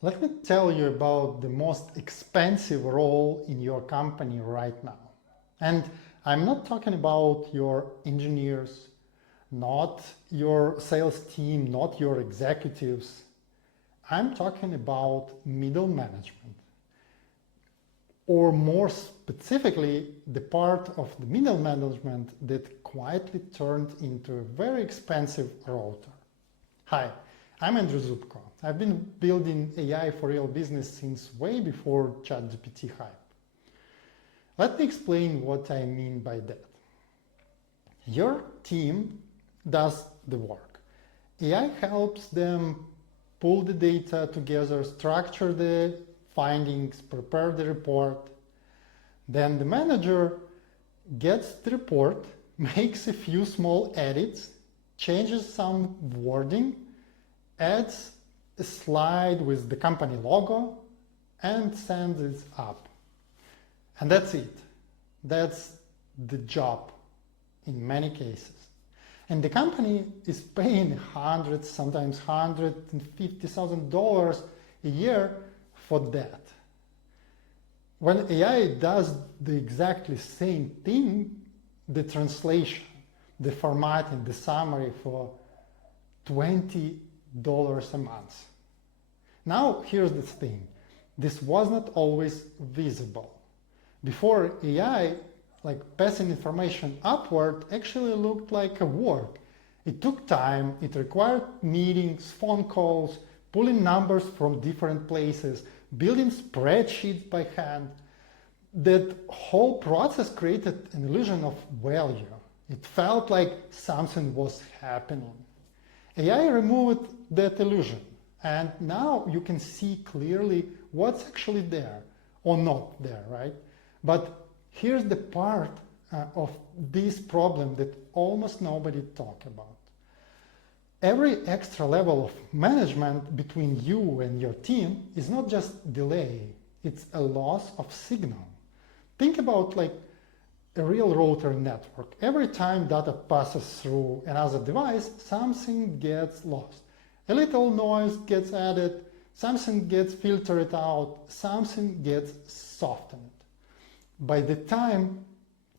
Let me tell you about the most expensive role in your company right now. And I'm not talking about your engineers, not your sales team, not your executives. I'm talking about middle management. Or more specifically, the part of the middle management that quietly turned into a very expensive router. Hi, I'm Andrew Zubko. I've been building AI for real business since way before ChatGPT hype. Let me explain what I mean by that. Your team does the work. AI helps them pull the data together, structure the findings, prepare the report. Then the manager gets the report, makes a few small edits, changes some wording, adds a slide with the company logo, and sends it up. And that's it. That's the job in many cases. And the company is paying hundreds, sometimes $150,000 a year for that. When AI does the exactly same thing, the translation, the formatting, the summary for $20 a month. Now, here's the thing. This was not always visible. Before AI, passing information upward actually looked like a work. It took time, it required meetings, phone calls, pulling numbers from different places, building spreadsheets by hand. That whole process created an illusion of value. It felt like something was happening. AI removed that illusion, and now you can see clearly what's actually there or not there, right? But here's the part of this problem that almost nobody talks about. Every extra level of management between you and your team is not just delay, it's a loss of signal. Think about a real router network. Every time data passes through another device, something gets lost. A little noise gets added, something gets filtered out, something gets softened. By the time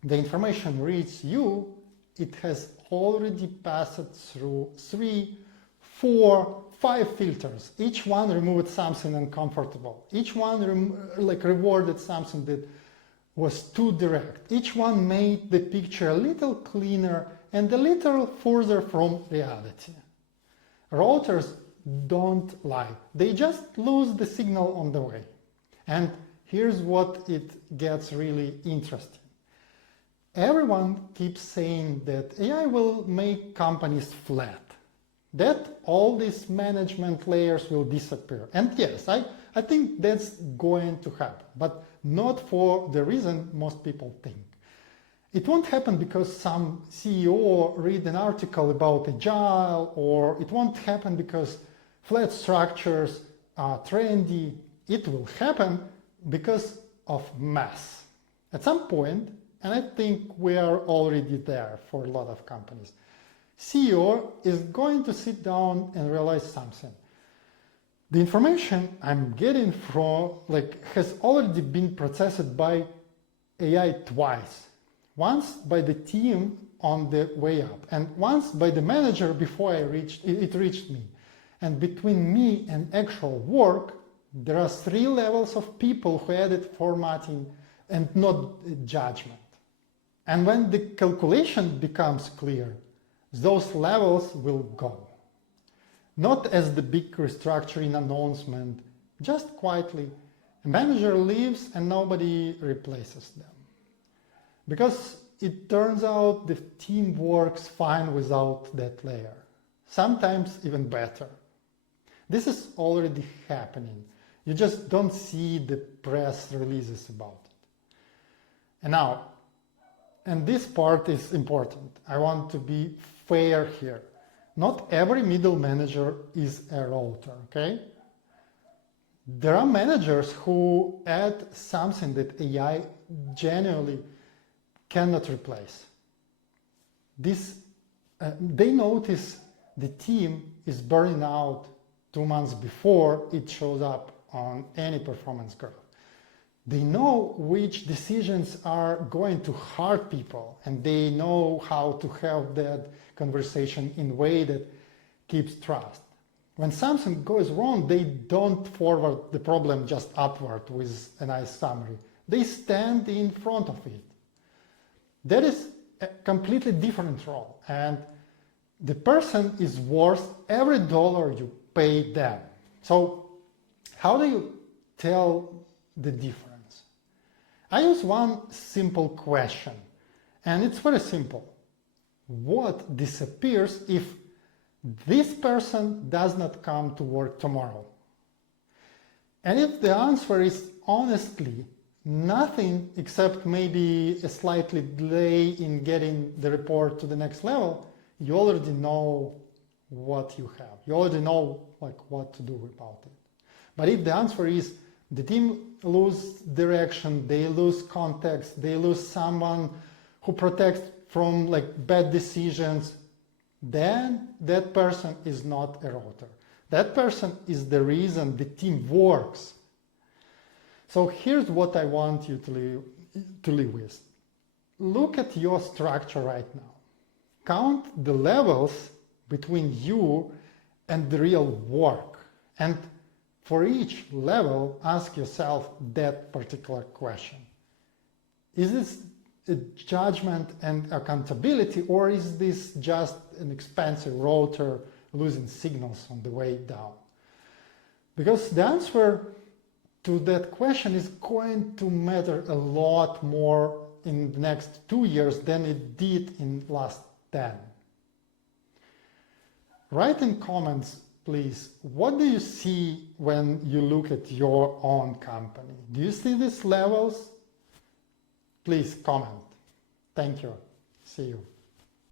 the information reaches you, it has already passed through 3, 4, 5 filters. Each one removed something uncomfortable. Each one rewarded something that was too direct. Each one made the picture a little cleaner and a little further from reality. Routers don't lie. They just lose the signal on the way. And here's what it gets really interesting. Everyone keeps saying that AI will make companies flat, that all these management layers will disappear. And yes, I think that's going to happen, but not for the reason most people think. It won't happen because some CEO read an article about Agile, or it won't happen because flat structures are trendy. It will happen because of mass. At some point, and I think we are already there for a lot of companies, CEO is going to sit down and realize something. The information I'm getting from has already been processed by AI twice. Once by the team on the way up, and once by the manager before it reached me. And between me and actual work, there are 3 levels of people who added formatting and not judgment. And when the calculation becomes clear, those levels will go. Not as the big restructuring announcement, just quietly. A manager leaves and nobody replaces them. Because it turns out the team works fine without that layer. Sometimes even better. This is already happening. You just don't see the press releases about it. And now, and this part is important. I want to be fair here. Not every middle manager is a router, okay? There are managers who add something that AI genuinely cannot replace. They notice the team is burning out 2 months before it shows up on any performance graph. They know which decisions are going to hurt people, and they know how to have that conversation in a way that keeps trust. When something goes wrong, they don't forward the problem just upward with a nice summary. They stand in front of it. That is a completely different role, and the person is worth every dollar you pay them. So how do you tell the difference? I use one simple question, and it's very simple. What disappears if this person does not come to work tomorrow? And if the answer is honestly nothing except maybe a slightly delay in getting the report to the next level, you already know what you have. You already know what to do about it. But if the answer is the team lose direction, they lose context, they lose someone who protects from bad decisions, then that person is not a rotor. That person is the reason the team works. So here's what I want you to live with. Look at your structure right now. Count the levels between you and the real work. And for each level, ask yourself that particular question. Is this a judgment and accountability, or is this just an expensive rotor losing signals on the way down? Because the answer to that question is going to matter a lot more in the next 2 years than it did in the last 10. Write in comments, please, what do you see when you look at your own company? Do you see these levels? Please comment. Thank you. See you.